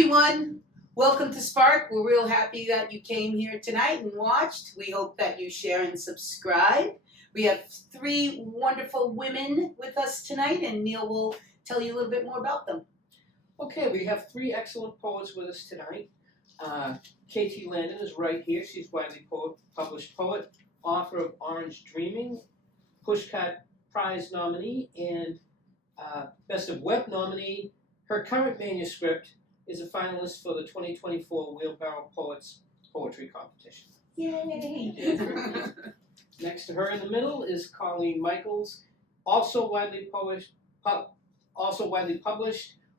everyone. Welcome to Spark. We're real happy that you came here tonight and watched. We hope that you share and subscribe. We have three wonderful women with us tonight, and Neil will tell you a little bit more about them. Okay, we have three excellent poets with us tonight. K.T. Landon is right here. She's widely published poet, author of Orange Dreaming, Pushcart Prize nominee, and Best of Web nominee. Her current manuscript is a finalist for the 2024 Wheelbarrow Poets Poetry Competition. Yay! Next to her in the middle is Colleen Michaels, also widely published,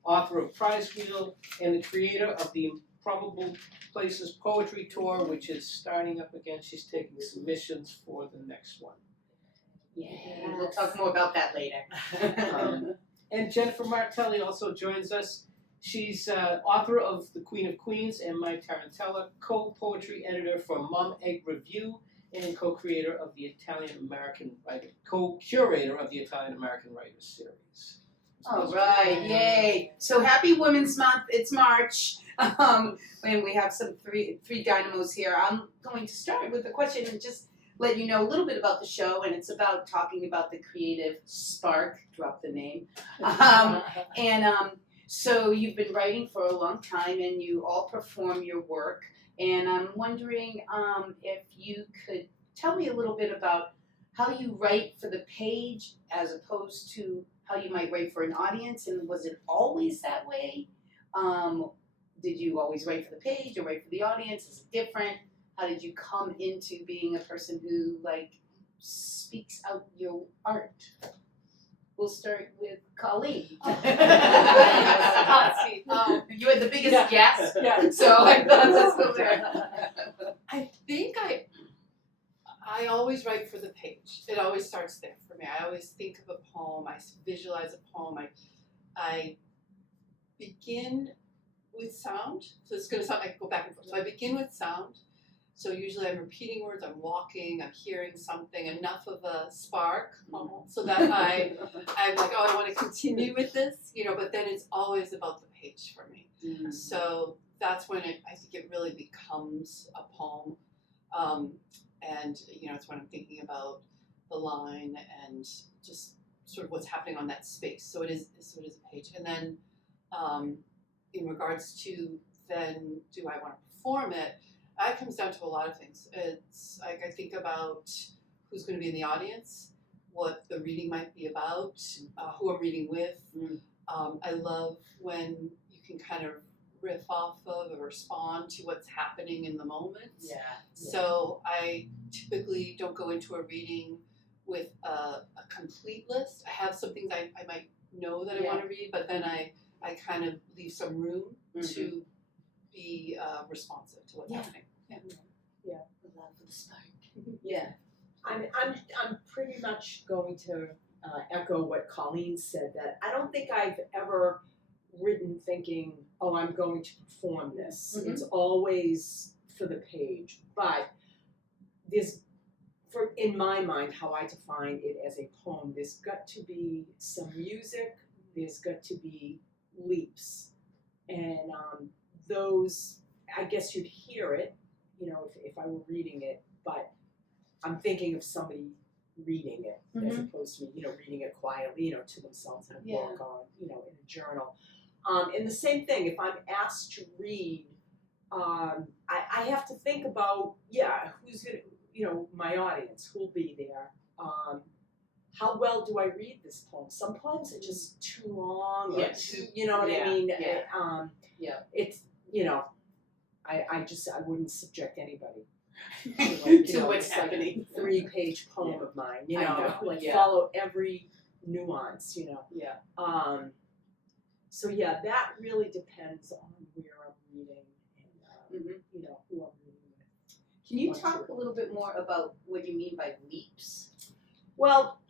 author of Prize Wheel, and the creator of the Improbable Places Poetry Tour, which is starting up again. She's taking submissions for the next one. Yeah, we'll talk more about that later. And Jennifer Martelli also joins us. She's author of The Queen of Queens and My Tarantella, co-poetry editor for Mom Egg Review, and co-curator of the Italian American Writers Series. All right, yay! So happy Women's Month. It's March, and we have some three dynamos here. I'm going to start with a question and just let you know a little bit about the show, and it's about talking about the creative spark. Drop the name. So you've been writing for a long time, and you all perform your work. And I'm wondering if you could tell me a little bit about how you write for the page as opposed to how you might write for an audience, and was it always that way? Did you always write for the page or write for the audience? Is it different? How did you come into being a person who speaks out your art? We'll start with Colleen. You had the biggest guess, so I thought that's okay. I think I always write for the page. It always starts there for me. I always think of a poem. I visualize a poem. I begin with sound. So it's going to sound like I go back and forth. So I begin with sound. So usually I'm repeating words, I'm walking, I'm hearing something, enough of a spark, so that I'm like, oh, I want to continue with this, but then it's always about the page for me. Mm-hmm. So that's when I think it really becomes a poem. And, it's when I'm thinking about the line and just sort of what's happening on that space. So it is a page. And then in regards to then, do I want to perform it? It comes down to a lot of things. It's like I think about who's going to be in the audience, what the reading might be about, who I'm reading with. I love when you can kind of riff off of or respond to what's happening in the moment. Yeah. So I typically don't go into a reading with a complete list. I have some things I might know that I want to read, but then I kind of leave some room to be responsive to what's happening. Yeah. The love of the spark. Yeah. I'm pretty much going to echo what Colleen said, that I don't think I've ever written thinking, oh, I'm going to perform this. Mm-hmm. It's always for the page. But in my mind, how I define it as a poem, there's got to be some music, there's got to be leaps. And those, I guess you'd hear it, if I were reading it, but I'm thinking of somebody reading it as opposed to me, reading it quietly, to themselves in a book or, in a journal. And the same thing, if I'm asked to read, I have to think about, who's going to, my audience, who'll be there. How well do I read this poem? Some poems are just too long, or too, I mean? Yeah. It's, I wouldn't subject anybody to what's happening. Like a 3-page poem of mine, I follow every nuance, Yeah. So that really depends on where I'm reading and who I'm reading with. Can you talk a little bit more about what you mean by leaps? Well,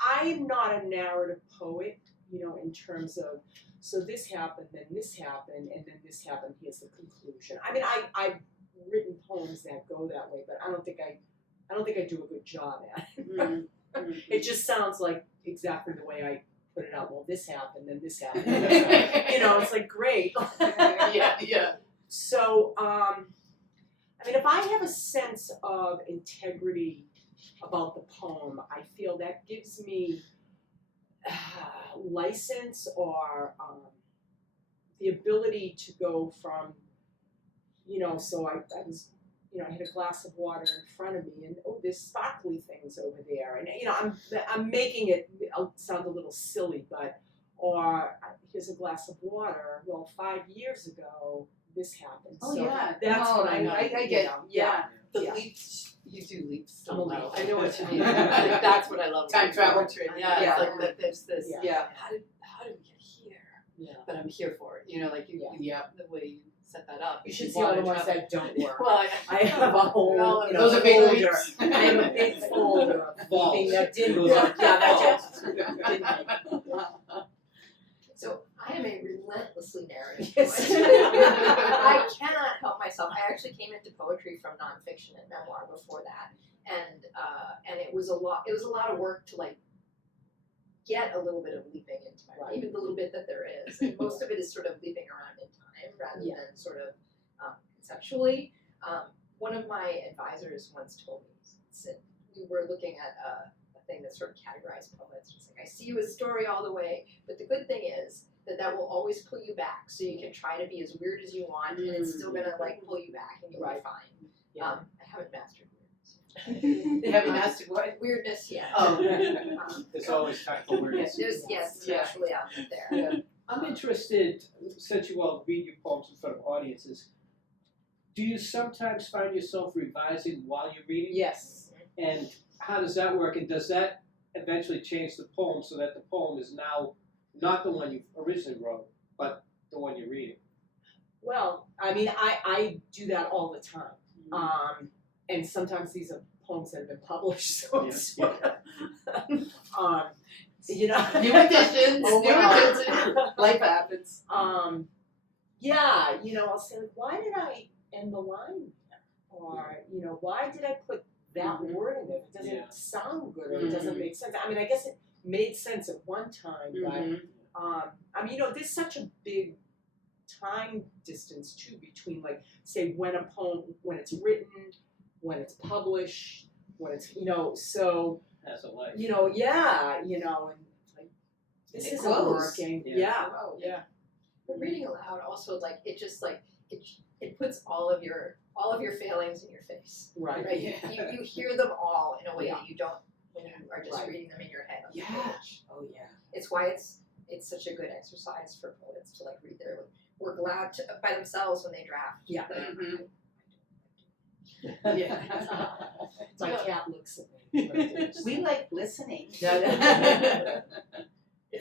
I'm not a narrative poet, in terms of, so this happened, then this happened, and then this happened, here's the conclusion. I mean, I've written poems that go that way, but I don't think I do a good job at it. It just sounds like exactly the way I put it out. Well, this happened, then this happened. Then this happened. You know, it's like great. yeah. So, I mean, if I have a sense of integrity about the poem, I feel that gives me license or the ability to go from, you know, so I was, you know, I had a glass of water in front of me, and oh, there's sparkly things over there, and you know, I'm making it sound a little silly, but or here's a glass of water. Well, 5 years ago, this happened. Oh so yeah, that's no, what I mean. I you get, know, yeah. The Yeah. leaps, you do leaps I'm so a well. leap. I know what you mean. Like, that's what I love Time about travel. poetry. Yeah, Yeah. it's like that there's this, Yeah. Yeah. how did we get here? Yeah. But I'm here for it. You know, like you, Yeah. Yeah. the way you set that up. You should see wanna all the ones travel. that don't work. Well, I have a whole, Well, you know, those are big folder. leaps. I have a big folder of Balls. things that didn't Those work. are Yeah, that balls. just didn't make. So I am a relentlessly narrative Yes. poet. I cannot help myself. I actually came into poetry from nonfiction and memoir before that, and it was a lot. It was a lot of work to like get a little bit of leaping into my Right. even the little bit that there is. And most of it is sort of leaping around in time rather Yeah. than sort of conceptually. One of my advisors once told me, he said we were looking at a thing that sort of categorized poets. It's like I see you as story all the way, but the good thing is that will always pull you back. So you can try to be as weird as you want, and it's still gonna like pull you back, and you'll Right. be fine. Yeah. I haven't mastered weirdness. They haven't asked you what? Weirdness yet. Oh. There's always time for words. There's yes, Yeah. naturally out there. Yeah. I'm interested, since you all read your poems in front of audiences, do you sometimes find yourself revising while you're reading? Yes. And how does that work? And does that eventually change the poem so that the poem is now not the one you originally wrote, but the one you're reading? Well, I mean, I do that all the time. And sometimes these are poems that have been published, so it's Yeah. you know. New editions, Oh, new wow. editions. Life happens. Yeah, you know, I'll say, why did I end the line there? Or, you know, why did I put that Mhm. word in there? It doesn't Yeah. sound good, or it doesn't make sense. I mean, I guess it made sense at one time, but Mhm. I mean, you know, there's such a big time distance too between, like, say, when a poem, when it's written, when it's published, when it's, you know, so, As a life. you know, yeah, you know, and like, this It isn't grows. working. Yeah. Yeah, Wow. yeah. But reading aloud also like it just like it puts all of your failings in your face. Right. Right? Yeah. You hear them all in a way Yeah. that you don't when you are just Right. reading them in your head on the Yeah. page. Oh yeah. It's why it's such a good exercise for poets to like read their work aloud by themselves when they draft. Yeah. But Mhm. I Yeah. My cat looks at me. We like listening. If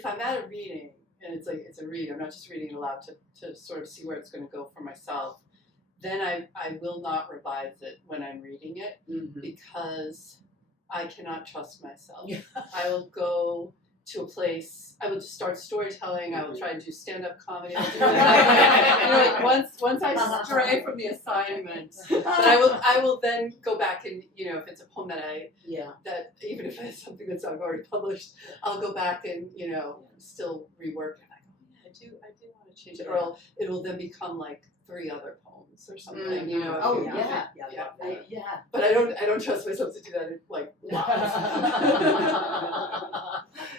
I'm at a reading and it's a read, I'm not just reading it aloud to sort of see where it's going to go for myself. Then I will not revise it when I'm reading it Mhm. because I cannot trust myself. I will go to a place. I will just start storytelling. I will try to do stand-up comedy. I'll do like once I stray from the assignment, then I will then go back and if it's a poem Yeah. that even if it's something that's I've already published, I'll go back and still rework it. I do want to change it, or it will then become like 3 other poems or something. Mhm. Oh, if you- yeah. yeah. Yeah. But I don't trust myself to do that like live.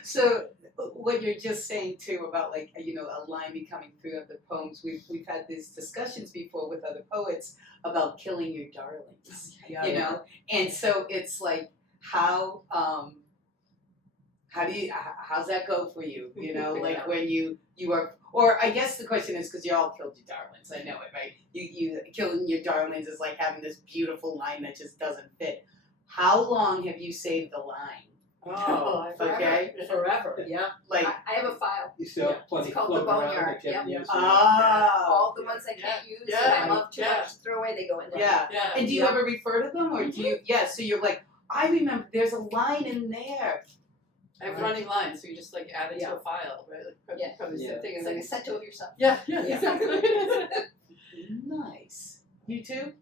So what you're just saying too about like a line becoming 3 other poems, we've had these discussions before with other poets about killing your darlings, and so it's like how's that go for you, like when you are, or I guess the question is because you all killed your darlings, I know it, right? You killing your darlings is like having this beautiful line that just doesn't fit. How long have you saved the line? Oh, Okay. forever. Yeah. Like I have a file. You still have plenty It's called the floating around boneyard, that you haven't yep. used. All the ones I can't use Yeah. that I love too much to throw away, they go in there. yeah. Yeah. And do you ever refer to them, or do you? Yeah. So you're like, I remember. There's a line in there. I have running lines, so you just like add it Yeah. to a file, right? Like Yeah. probably the Yeah. same thing. It's And like then a cento of yourself. yeah, Yeah. exactly. Nice. You too.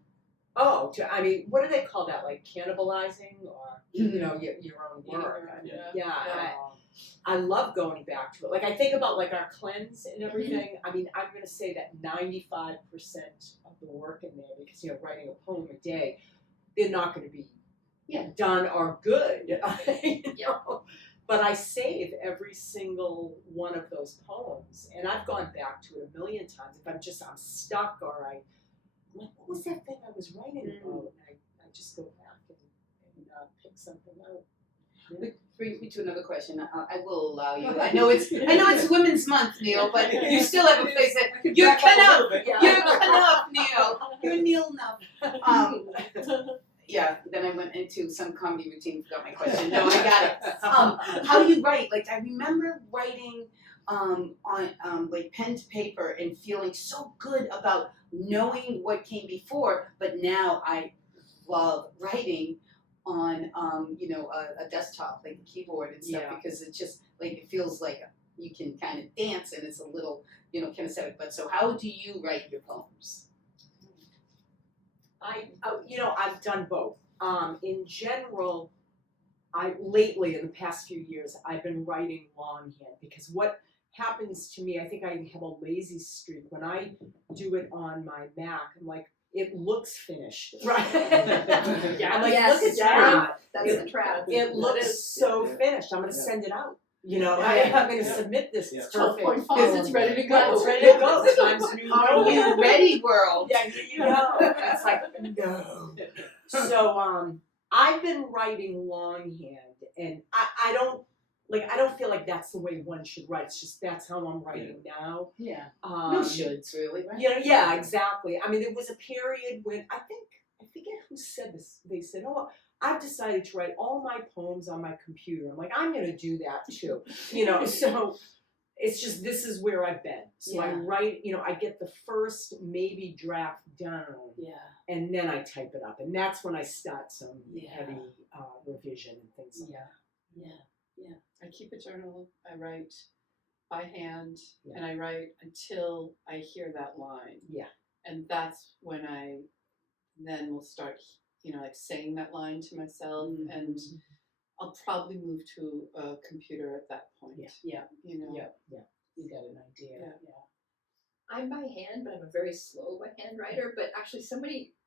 Oh, I mean, what do they call that? Like cannibalizing, or your own work? Yeah. Yeah. I love going back to it. Like I think about like our cleanse and everything. I mean, I'm gonna say that 95% of the work in there, because writing a poem a day, they're not gonna be done or good. But I save every single one of those poems, and I've gone back to it a million times. If I'm stuck, or I'm like, what was that thing I was writing about? And I just go back and pick something out. Which brings me to another question. I will allow you. I know it's Women's Month, Neil, but you still have a place that you're enough. You're enough, Neil. You're Neil enough. Yeah. Then I went into some comedy routine. Forgot my question. No, I got it. How do you write? Like I remember writing on like pen to paper and feeling so good about knowing what came before, but now I love writing on a desktop, like the keyboard and stuff, because it just like it feels like you can kind of dance and it's a little kinesthetic. But so how do you write your poems? I've done both. In general, lately in the past few years I've been writing longhand, because what happens to me, I think I have a lazy streak. When I do it on my Mac, I'm like, it looks finished, right? I'm like, look at that. That's the trap. It looks so finished. I'm going to send it out. I'm going to submit this. It's perfect. Because it's ready to go. It's ready to go. Times New Are you ready, world? Yeah, It's like, no. So I've been writing longhand, and I don't feel like that's the way one should write. It's just that's how I'm writing now. Yeah. No shoulds, really, right? Yeah, exactly. I mean, there was a period when I forget who said this. They said, "Oh, I've decided to write all my poems on my computer." I'm like, I'm going to do that too. So it's just this is where I've been. So I write. I get the first maybe draft down. Yeah. And then I type it up, and that's when I start some heavy revision and things like that. Yeah. I keep a journal. I write by hand, and I write until I hear that line. Yeah. And that's when I then will start, like saying that line to myself, and I'll probably move to a computer at that point. Yeah. You got an idea. Yeah. I'm by hand, but I'm a very slow by hand writer. But actually,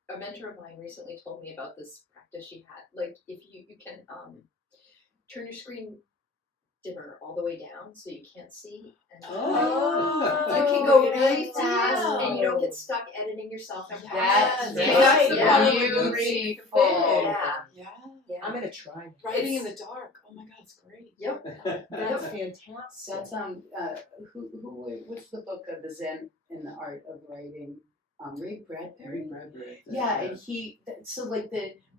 a mentor of mine recently told me about this practice she had. Like, if you can turn your screen dimmer all the way down so you can't see, and you can go really fast, and you don't get stuck editing yourself. That's beautiful. Yeah. I'm gonna try. Writing in the dark. Oh my God, it's great. Yep. That's fantastic. That's what's the book of the Zen and the Art of Writing? Ray Bradbury. Yeah, and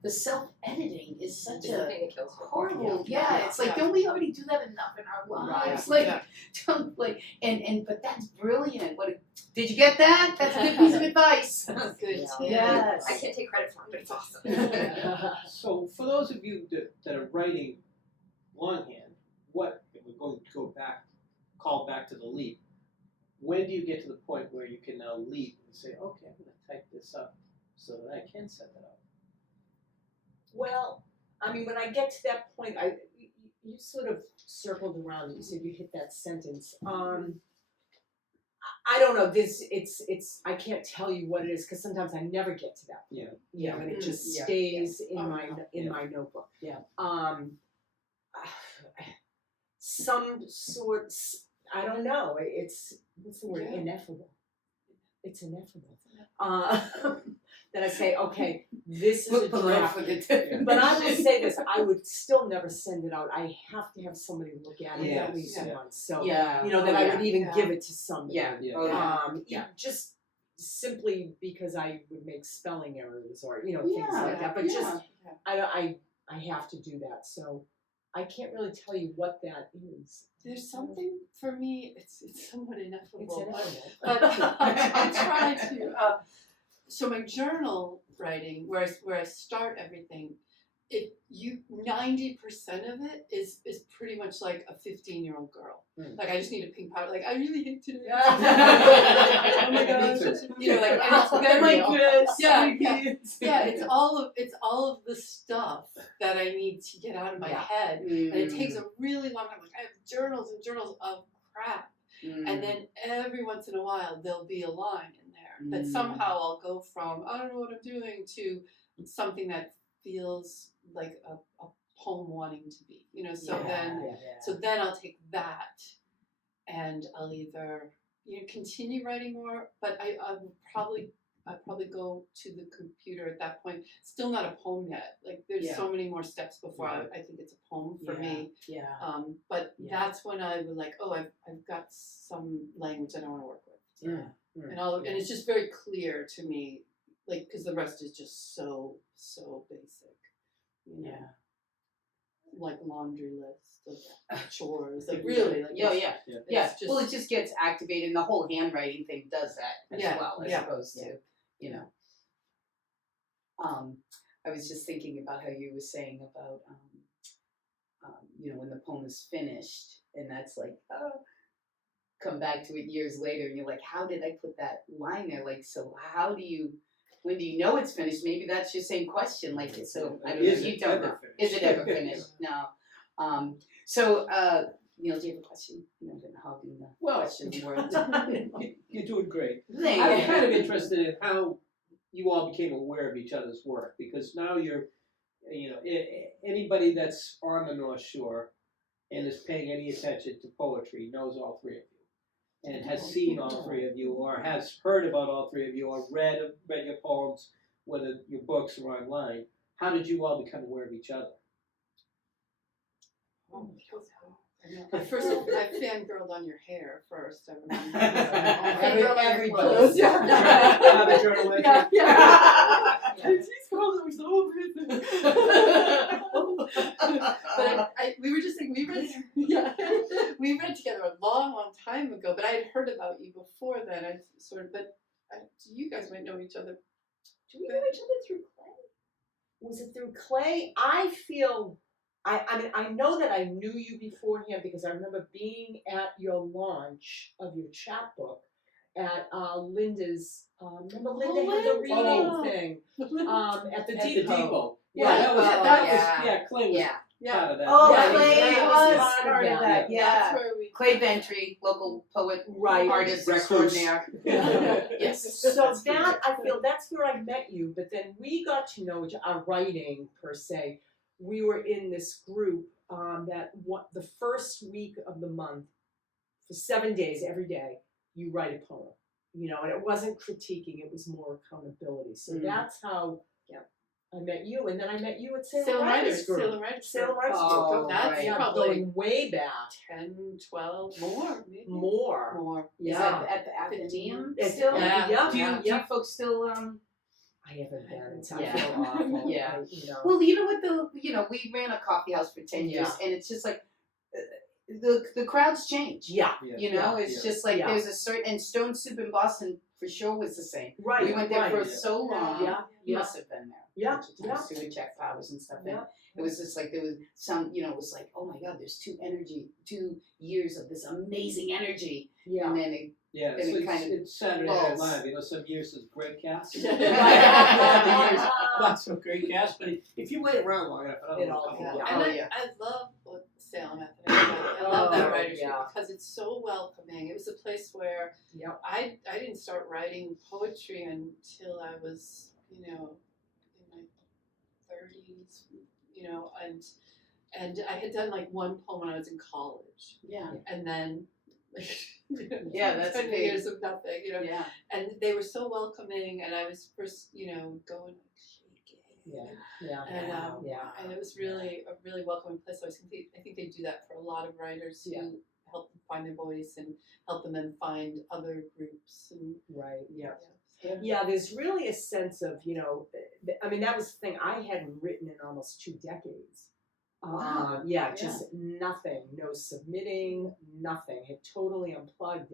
the self-editing is such It's the a thing that kills me. horrible. Yeah, it's like don't we already do that enough in our lives? Don't but that's brilliant. Did you get that? That's a good piece of advice. That's good. Yes. I can't take credit for it, but it's awesome. So for those of you that are writing longhand, if we're going to call back to the leap, when do you get to the point where you can now leap and say, okay, I'm going to type this up so that I can send it out? Well, I mean, when I get to that point, you sort of circled around. You said you hit that sentence. I don't know. It's. I can't tell you what it is because sometimes I never get to that point. And it just stays in my notebook. Yeah. Some sorts. I don't know. What's the word? Ineffable. It's ineffable. Then I say, okay, this is a draft. But I will say this: I would still never send it out. I have to have somebody look at it at least once. So that I would even give it to somebody. Just simply because I would make spelling errors or things like that. But just I have to do that. So I can't really tell you what that is. There's something for me. It's somewhat ineffable. It's ineffable. But I try to. So my journal writing, where I start everything, if you 90% of it is pretty much like a 15-year-old girl. Like I just need a pink powder. Like I really hate today. Oh my gosh. You know, like and it's very Yeah, yeah, it's all of the stuff that I need to get out of my head, and it takes a really long time. Like I have journals and journals of crap, and then every once in a while there'll be a line in there that somehow I'll go from I don't know what I'm doing to something that feels like a poem wanting to be, you know. So then I'll take that, and I'll either continue writing more, but I'd probably go to the computer at that point. Still not a poem yet. Like there's so many more steps before I think it's a poem for me. But that's when I was like, oh, I've got some language that I want to work with. And it's just very clear to me, like because the rest is just so basic, you know. Like laundry list of chores, like really, like it's just, well, it just gets activated, and the whole handwriting thing does that as well, as opposed to, you know. I was just thinking about how you were saying about, you know, when the poem is finished, and that's like, come back to it years later, and you're like, how did I put that line there? Like, so when do you know it's finished? Maybe that's your same question. Like, so I don't know. You don't know. Is it ever finished? No. So, Neil, do you have a question? No, I'm gonna hog in the question world. You're doing great. Thank I'm you. kind of interested in how you all became aware of each other's work, because now you're, you know, anybody that's on the North Shore and is paying any attention to poetry knows all three of you, and has seen all three of you, or has heard about all three of you, or read your poems, whether your books or online. How did you all become aware of each other? First, I fangirled on your hair first. I remember. Every clothes. post. Have a journal entry? These girls are so amazing. But we were just saying we read together a long time ago. But I had heard about you before then. You guys might know each other. Do we know each other through Clay? Was it through Clay? I feel. I mean, I know that I knew you beforehand because I remember being at your launch of your chapbook at Linda's. Remember Linda had the reading thing at the Depot. Yeah, Clay was part of that. Oh, Yeah, Clay yeah, was yeah. part of that. Yeah. That's where we. Clay Ventry, local poet, artist Recluse. extraordinaire. Yes. So that I feel that's where I met you. But then we got to know our writing per se. We were in this group the first week of the month, for 7 days, every day, you write a poem. You know, and it wasn't critiquing, it was more accountability. So that's how I met you. And then I met you at Salem Writers Group. Salem Writers Salem Writers Oh, Group. That's right. probably Going way back. 10, 12, more, maybe. More. Is Yeah. that at the Athenaeum It's- still? Yeah. Do you folks still I haven't been. It's Yeah. I feel awful. Yeah. You know. Well, you know what, we ran a coffee house for 10 years, and it's just like the crowds change. Yeah. You know, it's just like Yeah. there's a certain, and Stone Soup in Boston for sure was the same. Right. We went there right. for so long. Yeah. You Yeah. must have been there. Yeah. Yeah. Sewage check powers and stuff. Yeah. And it was just like there was some, it was like, oh my God, there's 2 years of this amazing energy. Yeah. And then it Yeah, Then it kind of it's Saturday Night lulls. Live. You know, some years is great cast. Yeah. Other years, not so great cast. But if you wait around long enough, It all come comes along. And Oh, I love Salem Athenaeum. I love that Oh, writers group yeah. because it's so welcoming. It was a place where Yep. I didn't start writing poetry until I was, in my 30s, and I had done like one poem when I was in college, yeah. and then Yeah, that's 10 big. years of nothing, Yeah. and they were so welcoming, and I was first, going shaking. Yeah. And it was really a really welcoming place. So I think they do that for a lot of writers who help them find their voice and help them then find other groups. And Right. Yeah. Yeah. There's really a sense of I mean that was the thing I hadn't written in almost 2 decades. Wow. Just nothing, no submitting, nothing. Had totally unplugged,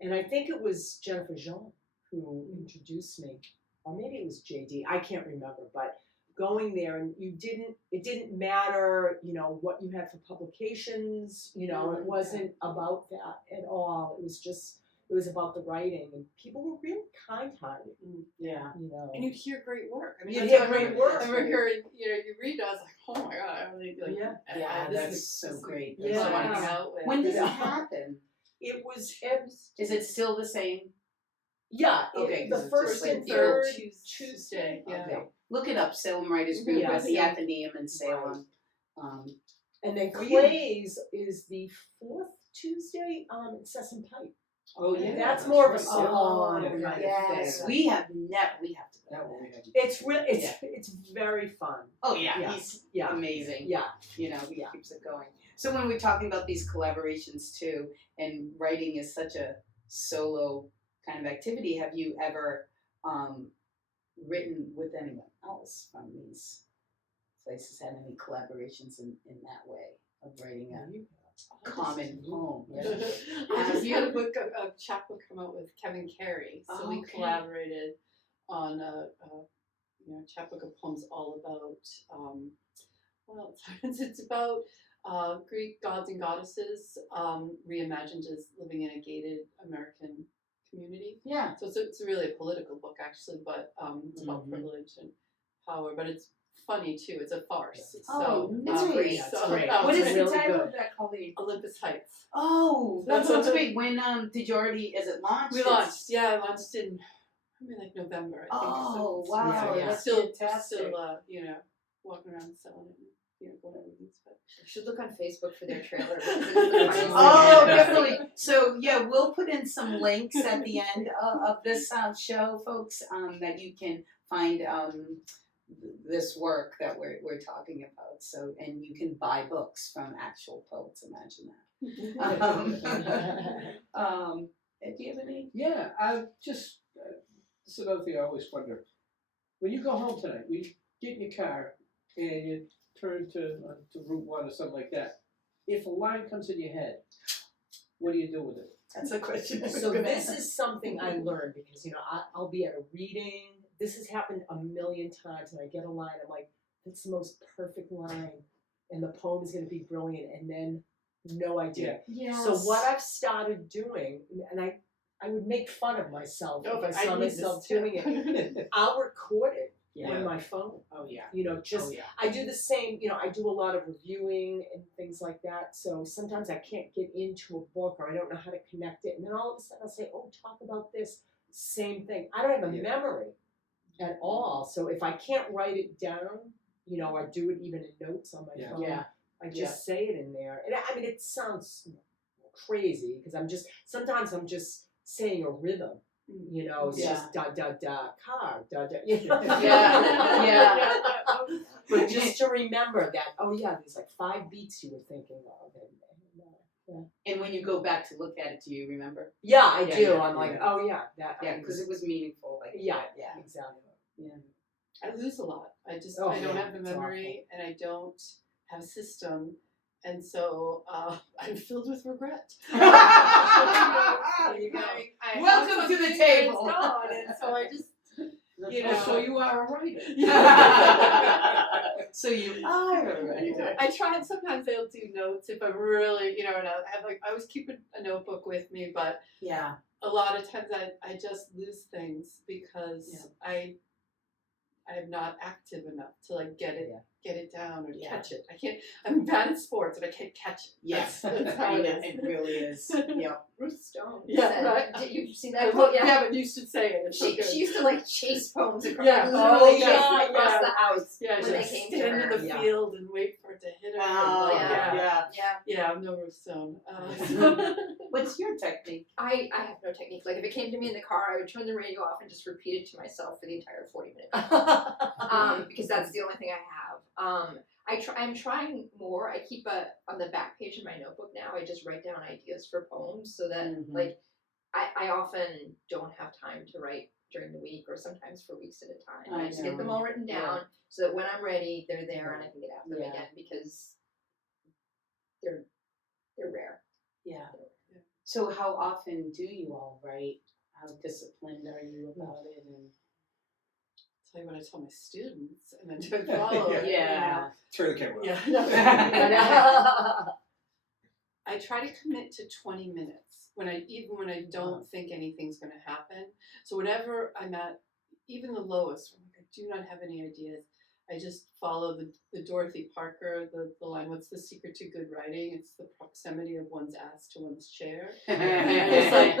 and I think it was Jennifer Jean who introduced me, or maybe it was JD. I can't remember, but going there, and it didn't matter, you know, what you had for publications, you know, it wasn't about that at all. It was about the writing, and people were really kind-hearted, Yeah. you know. And you'd hear great work. I mean, You'd that's hear what I great remember- work. I remember hearing, you know, you read it, I was like, oh my god, I really like. Yeah. Yeah, this that's is- so this is great. who I Yeah. wanna hang out with. When does Yeah. it happen? It was, Is it still the same? yeah, Okay, 'cause the it's first just like and the third old Tuesday, yeah. Okay. Look it up, Salem Writers Group Yeah. at the Athenaeum in Salem. and then For you. Clay's is the fourth Tuesday, at Sesame Pipe. Oh yeah, That's more of a right. salon Yeah. kind of Yes, thing. we have to go. That one we had. It's it's very fun. Oh yeah, Yeah. he's Yeah. amazing. Yeah. You know, he Yeah. keeps it going. So when we're talking about these collaborations too, and writing is such a solo kind of activity, have you ever written with anyone else from these places? Had any collaborations in that way of writing a common poem? I just had a book, a chapbook come out with Kevin Carey, so we Okay. collaborated on a chapbook of poems all about, well, it's about Greek gods and goddesses reimagined as living in a gated American community. Yeah. So it's really a political book actually, but it's about Mhm. privilege and power, but it's funny too. It's a farce. Oh, so, nice. great. That's great. that What was is the really title good. of that, Colleen? Olympus Heights. Oh, that sounds great. When did you already? Is it launched? We launched, yeah, I launched in maybe like November, I think. Oh, so, wow, yeah. that's still, fantastic. you know, walking around selling it, you know, going to these, but You should look on Facebook for their trailer. because it's the funniest Oh, thing. definitely. So yeah, we'll put in some links at the end of this show, folks, that you can find this work that we're talking about. So, and you can buy books from actual poets. Imagine that. Do you have any? Yeah, I just this is another thing I always wonder. When you go home tonight, when you get in your car and you turn to Route 1 or something like that, if a line comes in your head, what do you do with it? That's a question. So this is something I learned because, you know, I'll be at a reading. This has happened a million times, and I get a line. I'm like, that's the most perfect line, and the poem is going to be brilliant, and then no idea. Yes. So what I've started doing, and I would make fun of myself No, if I but I saw need this myself too. doing it. I'll record it Yeah. on my phone. Oh yeah. You know, just yeah. I do the same, you know, I do a lot of reviewing and things like that. So sometimes I can't get into a book or I don't know how to connect it. And then all of a sudden I'll say, oh, talk about this. Same thing. I don't have a Yeah. memory at all. So if I can't write it down, you know, I do it even in notes on my Yeah. phone. Yeah. I just say it in there. And I mean, it sounds crazy because sometimes I'm just saying a rhythm. You know, it's Yeah. just da da da car da da. You know? Yeah, yeah. But just to remember that, oh yeah, there's like 5 beats you were thinking of, And when you go back to look at it, do you remember? yeah, I Yeah, do. yeah, I'm like, yeah. oh yeah, that. Yeah, because it was meaningful. Like yeah, yeah. exactly. Yeah. I lose a lot. I Oh, I don't yeah, have the it's memory and I don't have a system. And so I'm filled with regret. There you go. I Welcome have to the something table. and it's gone, and so I just, you know. So you are a writer. So you are a writer. I try and sometimes I'll do notes if I'm really, you know, and I have like, I always keep a notebook with me, but Yeah. a lot of times I just lose things because I'm not active enough to like get it down or Yeah. catch it. I can't. I'm bad at sports and I can't catch it. Yes. That's how it is. It really is. Yeah. Ruth Stone Yeah, said, right. You've seen I that look, quote? Yeah. yeah, but you should say it. It's so She good. used to like chase poems across, Yeah. like, Oh, literally yeah, chase across yeah. the house Yeah, when she they would came to stand her. in the Yeah. field and wait for it to hit her. Oh, and, yeah. yeah. Yeah, Yeah, I'm no Ruth Stone. What's your technique? I have no technique. Like if it came to me in the car, I would turn the radio off and just repeat it to myself for the entire 40 minutes. Because that's the only thing I have. I'm trying more. I keep on the back page of my notebook now. I just write down ideas for poems so that Mhm. like I often don't have time to write during the week or sometimes for weeks at a time. I I just get them know. all written down so that when I'm ready, they're there and I can get at them Yeah. again because they're rare. Yeah. So how often do you all write? How disciplined are you about it? And tell you what I tell my students, and then to follow it. Yeah. Turn the camera off. Yeah. I try to commit to 20 minutes even when I don't think anything's going to happen. So whenever I'm at even the lowest, when I do not have any ideas, I just follow the Dorothy Parker, the line, what's the secret to good writing? It's the proximity of one's ass to one's chair. And it's like,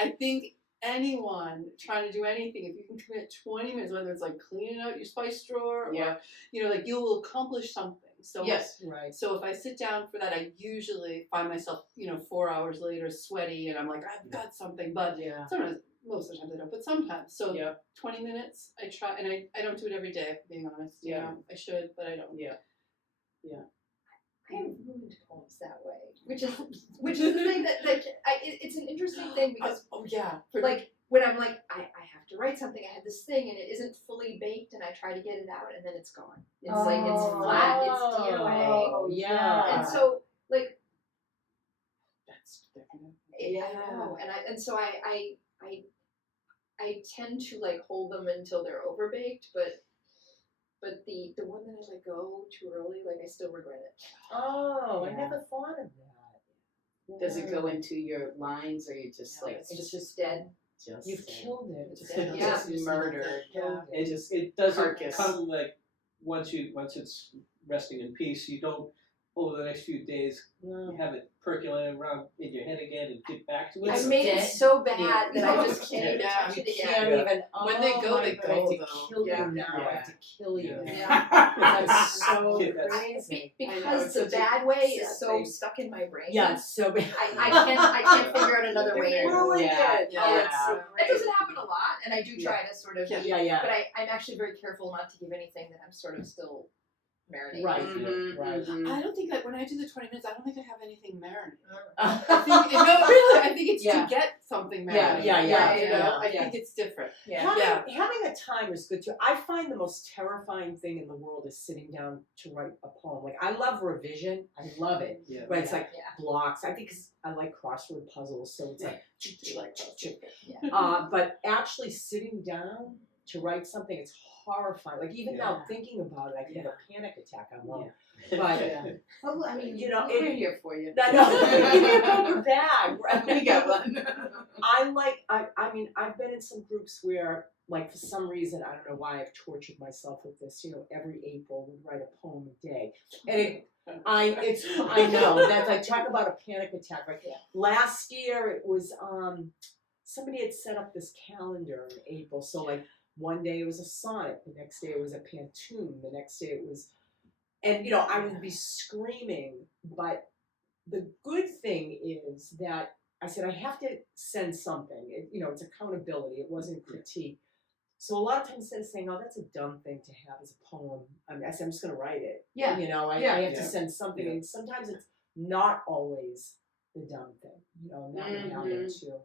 I think anyone trying to do anything, if you can commit 20 minutes, whether it's like cleaning out your spice drawer Yeah. or, like you will accomplish something. So Yes. Right. so if I sit down for that, I usually find myself, 4 hours later sweaty and I'm like, I've got something, but Yeah. sometimes, most of the times I don't, but sometimes. So Yeah. 20 minutes, I try, and I don't do it every day, if I'm being honest. Yeah. I should, but I don't. Yeah. I have ruined poems that way, which is the thing that it's an interesting thing because like when I'm like I have to write something, I have this thing and it isn't fully baked and I try to get it out and then it's gone. It's like it's flat, it's DOA. Oh, yeah. And so like That's different. I know, and so I tend to like hold them until they're overbaked, but the one that I let go too early, like I still regret it. Oh, I Yeah. never thought of that. Does it go into your lines, or you just No, like it's just dead. just You've killed it. It's dead. Yeah. just murdered? Yeah. It doesn't Carcass. come like once it's resting in peace. You don't over the next few days No. have it percolating around in your head again and get back to it. I It's made it dead. so bad Yeah. that I just can't even Yeah. touch You it again. can't Yeah. even. When they go, my they God, go, I have to though. kill Yeah. you now. I Yeah. have to kill you. Yeah. That's so Yeah, that's- crazy. Because it's the such a bad way is sad so thing. stuck in my brain. Yeah, it's so bad. I can't figure out another way in. Ruined Yeah. it. Yeah. Oh, it's so It great. doesn't happen a lot, and I do try to sort of. Yeah. But I'm actually very careful not to give anything that I'm sort of still marinating. Right. Mhm, Right. mhm. I don't think that when I do the 20 minutes, I don't think I have anything marinated. Uh, I think it's Yeah. to get something Yeah, marinated. yeah, I yeah. think it's different. Yeah. Yeah. Having a timer is good too. I find the most terrifying thing in the world is sitting down to write a poem. Like I love revision, I love it, Yeah. but it's like Yeah. blocks. I think 'cause I like crossword puzzles, so it's like. Yeah. But actually sitting down to write something, it's horrifying. Like even now Yeah. thinking about it, I can have a panic attack. I won't. But Yeah. Well, I mean, You know, we're it- here for you. I know. Give me a paper bag. We got one. I mean, I've been in some groups where, like, for some reason, I don't know why I've tortured myself with this. Every April we'd write a poem a day, and I know that's I talk about a panic attack. Right? Yeah. Last year it was somebody had set up this calendar in April, so like one day it was a sonnet, the next day it was a pantoum, the next day it was, and I would be screaming, but the good thing is that I said I have to send something. It's accountability. It wasn't critique. So a lot of times instead of saying, "Oh, that's a dumb thing to have as a poem," I said I'm just going to write it. Yeah. I Yeah. have to send something, and sometimes it's not always the dumb thing. That would happen too.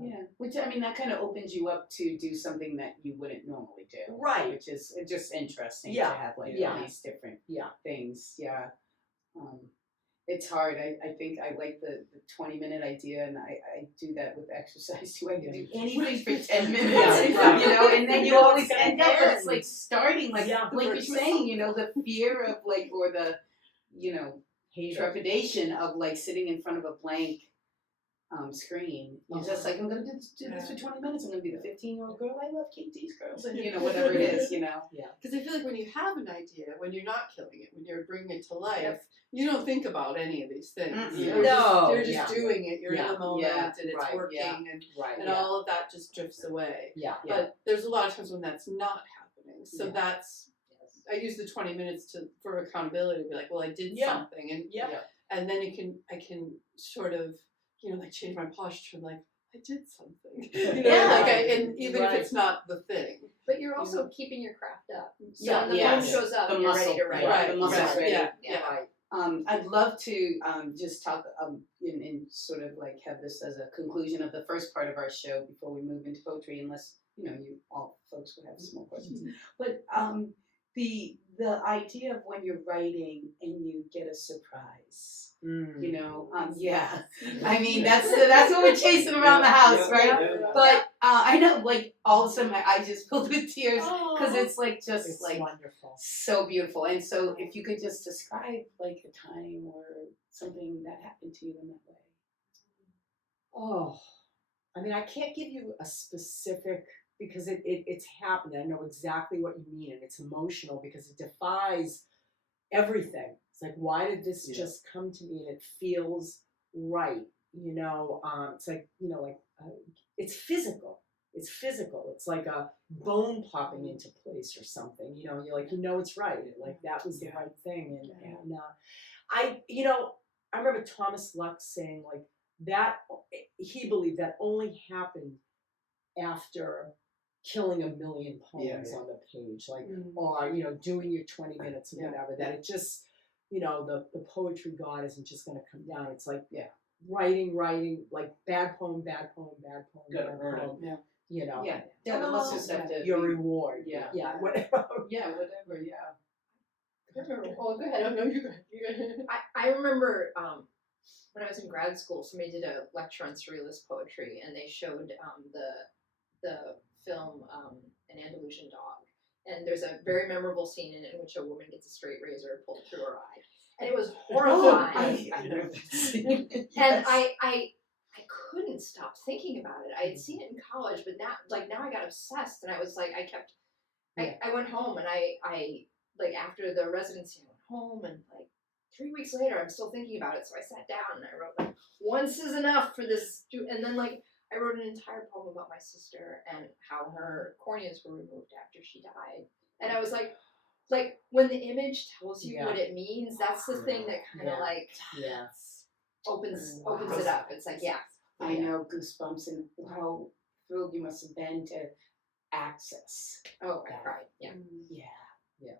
Yeah, which I mean, that kind of opens you up to do something that you wouldn't normally do. Right. Which is just interesting Yeah. to have like Yeah. these different Yeah. things. Yeah. It's hard. I think I like the 20-minute idea, and I do that with exercise too. I can do anything for 10 minutes, Yeah. and then you know always it's gonna end up, but it's end. like starting, like Yeah. you're saying, the fear of like, or the, Hate it. trepidation of like sitting in front of a blank screen. You're just like, I'm gonna do this for 20 minutes. I'm gonna be the 15-year-old girl. I love KT's girls, and whatever it is, Because I feel like when you have an idea, when you're not killing it, when you're bringing it to life, you don't think about any of these things. Mm-mm. You're just doing it. You're in Yeah. the moment, Yeah. and it's Right. working, Yeah. and Right. all of that just drifts away. Yeah. But there's a lot of times when that's not happening. So Yeah. that's I use the 20 minutes for accountability to be like, well, I did Yeah. something, and Yeah. and then I can sort of like change my posture, like I did something, Yeah. and even if it's not the thing. But you're also keeping your craft up. So Yeah, when the yeah. poem shows up, The you're muscle, ready to write. right, the muscle's right, ready. yeah, Yeah. Right. I'd love to just talk in sort of like have this as a conclusion of the first part of our show before we move into poetry, unless you all folks would have some more questions. But the idea of when you're writing and you get a surprise, You know, yeah. I mean, that's what we're chasing around the house, Yeah, right? yeah. But I know, like, all of a sudden my eyes just filled with tears because it's like just It's like wonderful. so beautiful. And so, if you could just describe like a time or something that happened to you in that way. Oh, I mean, I can't give you a specific because it's happened. I know exactly what you mean, and it's emotional because it defies everything. It's like, why did this Yeah. just come to me? And it feels right. It's like it's physical. It's physical. It's like a bone popping into place or something. You're like, it's right. Like that was the right thing. And I remember Thomas Lux saying like that. He believed that only happened after killing 1 million poems Yeah. on the page, like, or doing your 20 minutes or whatever. That it just, the poetry god isn't just going to come down. It's like writing, like bad poem, bad poem, bad poem, Gotta bad earn it. poem. Yeah. Yeah. Yeah, the muscles have to Your be- reward. Yeah. Yeah. Whatever. Yeah, whatever. Yeah. Oh, go ahead. Oh no, you go. I remember when I was in grad school, somebody did a lecture on surrealist poetry, and they showed the film An Andalusian Dog, and there's a very memorable scene in it in which a woman gets a straight razor pulled through her eye, and it was horrifying. And I couldn't stop thinking about it. I had seen it in college, but now I got obsessed, and I was like, I went home, and I like after the residency, I went home, and like 3 weeks later, I'm still thinking about it. So I sat down and I wrote like, once is enough for this, and then like I wrote an entire poem about my sister and how her corneas were removed after she died, and I was like when the image tells you what it means, that's the thing that kind of like opens it up. It's like I know, goosebumps, and how thrilled you must have been to access. oh I cried, yeah. Yeah.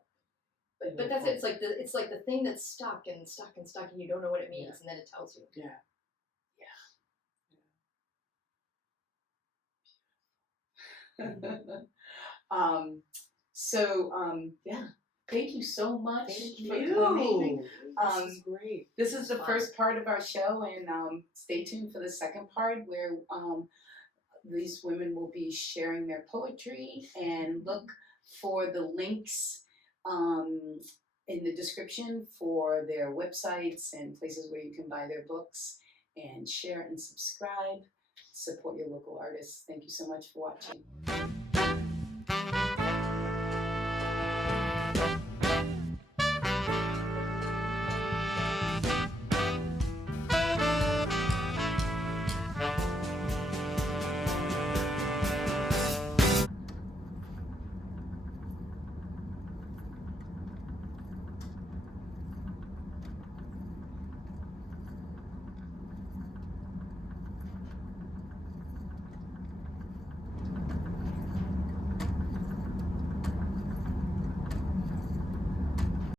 But that's it. It's like the thing that's stuck and stuck and stuck, and you don't know what it means, and then it tells you. Thank you so much for You. coming. This is great. This is the first part of our show, and stay tuned for the second part where these women will be sharing their poetry, and look for the links in the description for their websites and places where you can buy their books, and share and subscribe. Support your local artists. Thank you so much for watching.